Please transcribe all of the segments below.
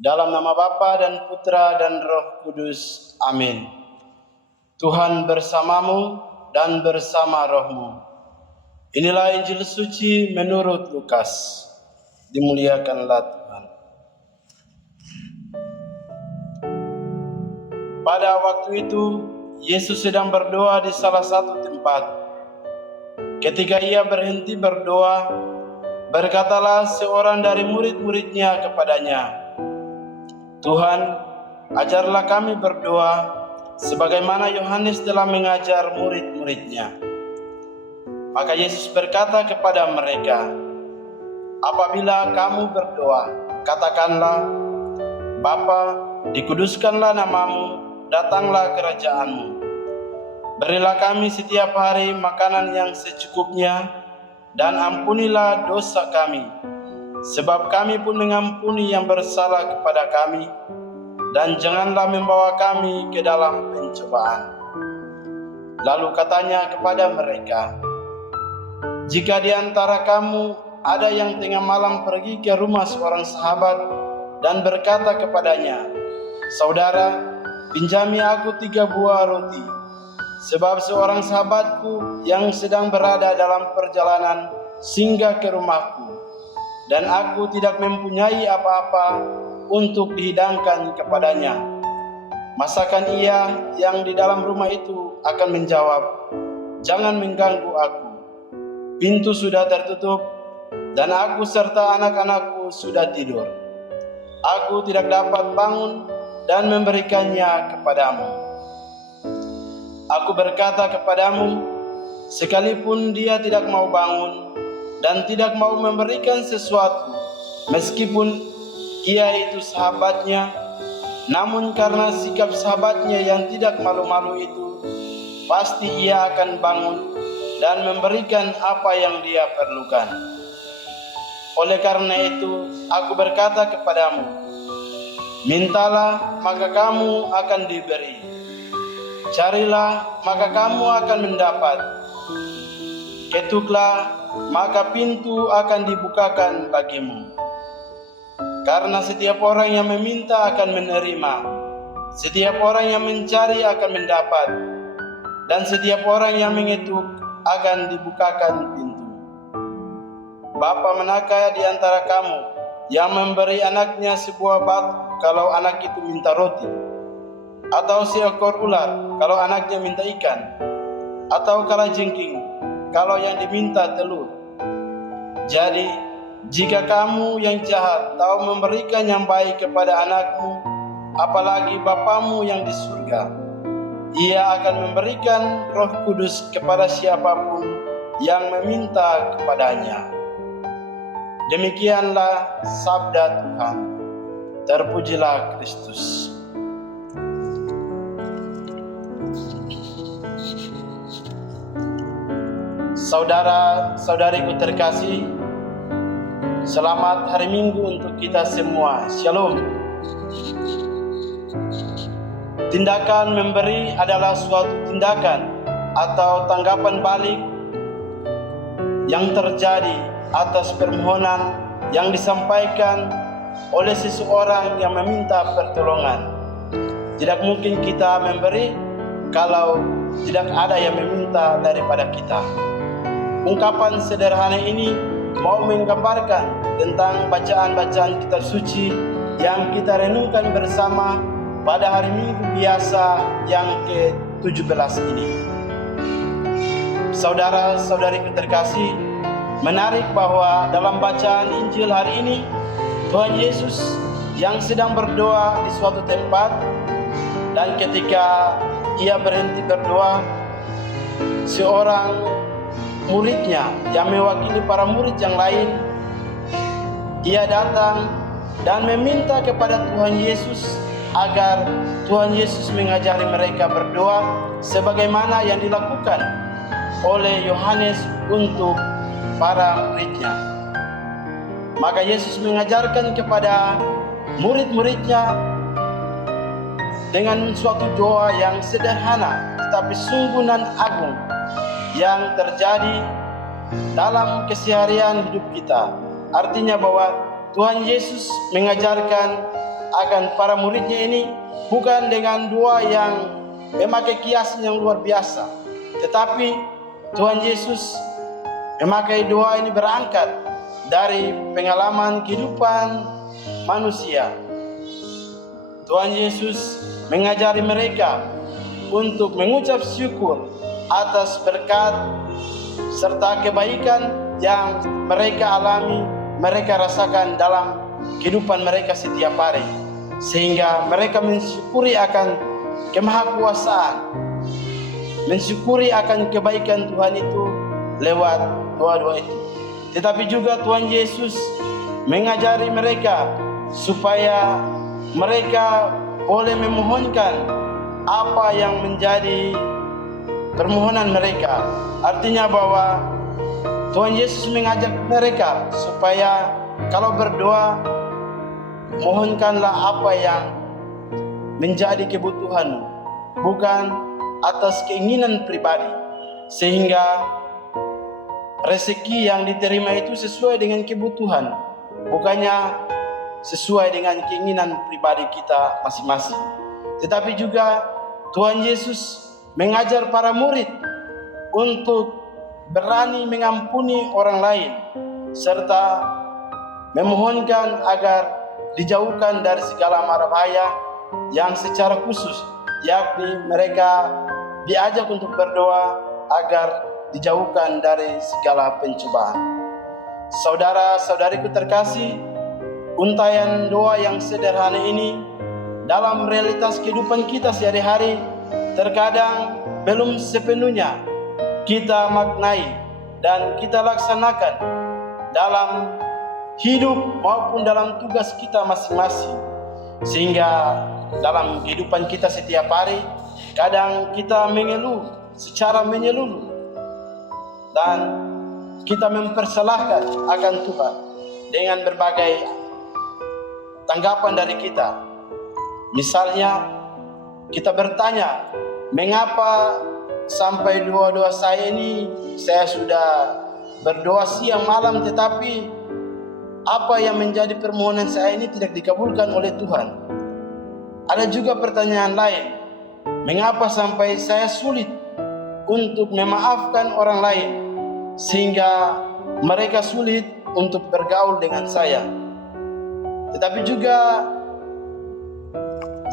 Dalam nama Bapa dan Putra dan Roh Kudus. Amin. Tuhan bersamamu dan bersama rohmu. Inilah Injil suci menurut Lukas. Dimuliakanlah Tuhan. Pada waktu itu, Yesus sedang berdoa di salah satu tempat. Ketika ia berhenti berdoa, berkatalah seorang dari murid-muridnya kepadanya, "Tuhan, ajarlah kami berdoa, sebagaimana Yohanes telah mengajar murid-muridnya." Maka Yesus berkata kepada mereka, "Apabila kamu berdoa, katakanlah, Bapa, dikuduskanlah namamu, datanglah kerajaanmu. Berilah kami setiap hari makanan yang secukupnya, dan ampunilah dosa kami, sebab kami pun mengampuni yang bersalah kepada kami, dan janganlah membawa kami ke dalam pencobaan." Lalu katanya kepada mereka, "Jika di antara kamu ada yang tengah malam pergi ke rumah seorang sahabat dan berkata kepadanya, 'Saudara, pinjami aku 3 buah roti, sebab seorang sahabatku yang sedang berada dalam perjalanan singgah ke rumahku, dan aku tidak mempunyai apa-apa untuk dihidangkan kepadanya,' masakan ia yang di dalam rumah itu akan menjawab, 'Jangan mengganggu aku. Pintu sudah tertutup, dan aku serta anak-anakku sudah tidur. Aku tidak dapat bangun dan memberikannya kepadamu.' Aku berkata kepadamu, sekalipun dia tidak mau bangun dan tidak mau memberikan sesuatu, meskipun ia itu sahabatnya, namun karena sikap sahabatnya yang tidak malu-malu itu, pasti ia akan bangun dan memberikan apa yang dia perlukan. Oleh karena itu, aku berkata kepadamu, mintalah maka kamu akan diberi. Carilah, maka kamu akan mendapat. Ketuklah, maka pintu akan dibukakan bagimu. Karena setiap orang yang meminta akan menerima, setiap orang yang mencari akan mendapat, dan setiap orang yang mengetuk akan dibukakan pintu. Bapa manakah di antara kamu yang memberi anaknya sebuah batu kalau anak itu minta roti? Atau seekor ular kalau anaknya minta ikan? Atau kalajengking kalau yang diminta telur? Jadi, jika kamu yang jahat tahu memberikan yang baik kepada anakmu, apalagi Bapamu yang di surga, Ia akan memberikan Roh Kudus kepada siapapun yang meminta kepadanya." Demikianlah sabda Tuhan. Terpujilah Kristus. Saudara-saudariku terkasih, selamat hari Minggu untuk kita semua. Shalom. Tindakan memberi adalah suatu tindakan atau tanggapan balik yang terjadi atas permohonan yang disampaikan oleh seseorang yang meminta pertolongan. Tidak mungkin kita memberi kalau tidak ada yang meminta daripada kita. Ungkapan sederhana ini mau menggambarkan tentang bacaan-bacaan kitab suci yang kita renungkan bersama pada hari Minggu biasa yang ke-17 ini. Saudara-saudari terkasih, menarik bahwa dalam bacaan Injil hari ini, Tuhan Yesus yang sedang berdoa di suatu tempat, dan ketika ia berhenti berdoa, seorang muridnya yang mewakili para murid yang lain, ia datang dan meminta kepada Tuhan Yesus agar Tuhan Yesus mengajari mereka berdoa sebagaimana yang dilakukan oleh Yohanes untuk para muridnya. Maka Yesus mengajarkan kepada murid-muridnya dengan suatu doa yang sederhana tetapi sungguh nan agung yang terjadi dalam keseharian hidup kita. Artinya bahwa Tuhan Yesus mengajarkan akan para muridnya ini bukan dengan doa yang memakai kiasan yang luar biasa, tetapi Tuhan Yesus memakai doa ini berangkat dari pengalaman kehidupan manusia. Tuhan Yesus mengajari mereka untuk mengucap syukur atas berkat serta kebaikan yang mereka alami, mereka rasakan dalam kehidupan mereka setiap hari, sehingga mereka mensyukuri akan kemahakuasaan, mensyukuri akan kebaikan Tuhan itu lewat doa-doa itu. Tetapi juga Tuhan Yesus mengajari mereka supaya mereka boleh memohonkan apa yang menjadi permohonan mereka. Artinya bahwa Tuhan Yesus mengajak mereka supaya kalau berdoa, mohonkanlah apa yang menjadi kebutuhanmu, bukan atas keinginan pribadi, sehingga rezeki yang diterima itu sesuai dengan kebutuhan, bukannya sesuai dengan keinginan pribadi kita masing-masing. Tetapi juga Tuhan Yesus mengajar para murid untuk berani mengampuni orang lain, serta memohonkan agar dijauhkan dari segala mara bahaya, yang secara khusus yakni mereka diajak untuk berdoa agar dijauhkan dari segala pencobaan. Saudara-saudariku terkasih, untayan doa yang sederhana ini dalam realitas kehidupan kita sehari-hari terkadang belum sepenuhnya kita maknai dan kita laksanakan dalam hidup maupun dalam tugas kita masing-masing, sehingga dalam kehidupan kita setiap hari kadang kita mengeluh secara menyeluruh dan kita mempersalahkan akan Tuhan dengan berbagai tanggapan dari kita. Misalnya kita bertanya, mengapa sampai doa-doa saya ini saya sudah berdoa siang malam, tetapi apa yang menjadi permohonan saya ini tidak dikabulkan oleh Tuhan. Ada juga pertanyaan lain, mengapa sampai saya sulit untuk memaafkan orang lain sehingga mereka sulit untuk bergaul dengan saya. Tetapi juga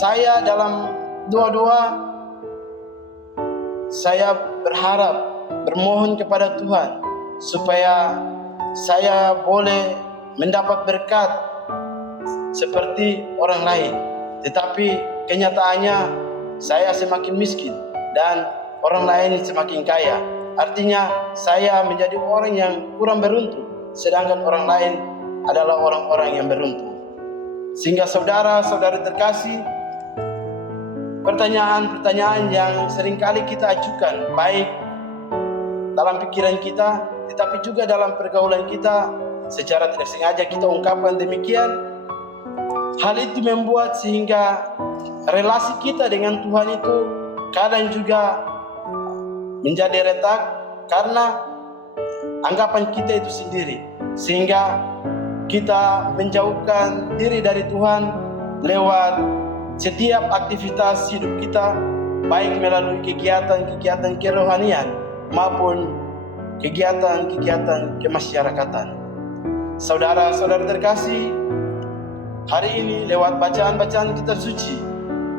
saya dalam doa-doa saya berharap, bermohon kepada Tuhan supaya saya boleh mendapat berkat seperti orang lain. Tetapi kenyataannya saya semakin miskin dan orang lain semakin kaya. Artinya saya menjadi orang yang kurang beruntung, sedangkan orang lain adalah orang-orang yang beruntung. Sehingga saudara-saudari terkasih, pertanyaan-pertanyaan yang seringkali kita ajukan, baik dalam pikiran kita, tetapi juga dalam pergaulan kita, secara tidak sengaja kita ungkapkan demikian. Hal itu membuat sehingga relasi kita dengan Tuhan itu kadang juga menjadi retak karena anggapan kita itu sendiri, sehingga kita menjauhkan diri dari Tuhan lewat setiap aktivitas hidup kita, baik melalui kegiatan-kegiatan kerohanian maupun kegiatan-kegiatan kemasyarakatan. Saudara-saudara terkasih, hari ini lewat bacaan-bacaan kitab suci,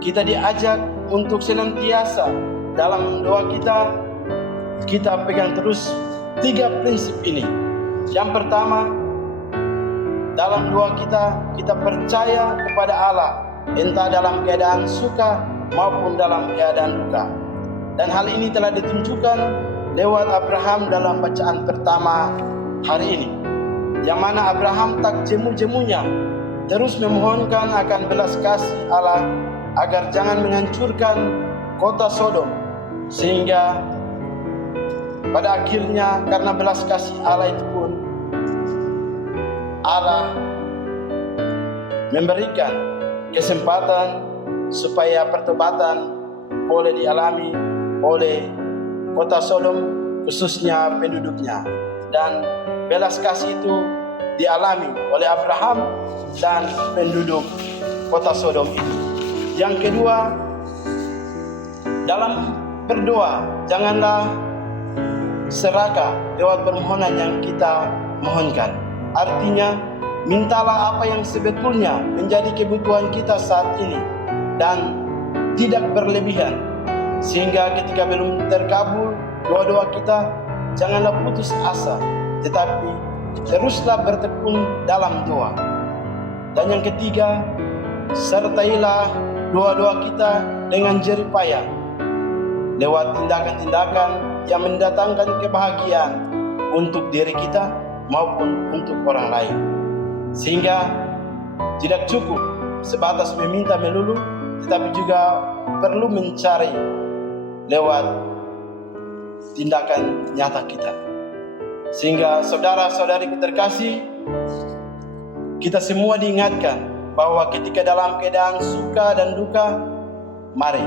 kita diajak untuk senantiasa dalam doa kita pegang terus 3 prinsip ini. Yang pertama, dalam doa kita percaya kepada Allah, entah dalam keadaan suka maupun dalam keadaan duka. Dan hal ini telah ditunjukkan lewat Abraham dalam bacaan pertama hari ini, yang mana Abraham tak jemu-jemunya terus memohonkan akan belas kasih Allah agar jangan menghancurkan kota Sodom, sehingga pada akhirnya karena belas kasih Allah itu pun Allah memberikan kesempatan supaya pertobatan boleh dialami oleh kota Sodom, khususnya penduduknya, dan belas kasih itu dialami oleh Abraham dan penduduk kota Sodom itu. Yang kedua, dalam berdoa janganlah serakah lewat permohonan yang kita mohonkan. Artinya, mintalah apa yang sebetulnya menjadi kebutuhan kita saat ini dan tidak berlebihan, sehingga ketika belum terkabul doa-doa kita, janganlah putus asa, tetapi teruslah bertekun dalam doa. Dan yang ketiga, sertailah doa-doa kita dengan jerih payah lewat tindakan-tindakan yang mendatangkan kebahagiaan untuk diri kita maupun untuk orang lain, sehingga tidak cukup sebatas meminta melulu, tetapi juga perlu mencari lewat tindakan nyata kita. Sehingga saudara-saudariku terkasih, kita semua diingatkan bahwa ketika dalam keadaan suka dan duka, mari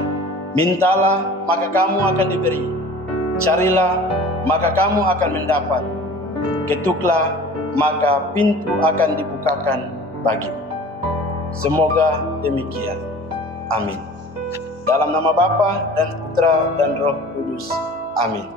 mintalah maka kamu akan diberi, carilah maka kamu akan mendapat, ketuklah maka pintu akan dibukakan bagimu. Semoga demikian. Amin. Dalam nama Bapa dan Putra dan Roh Kudus. Amin.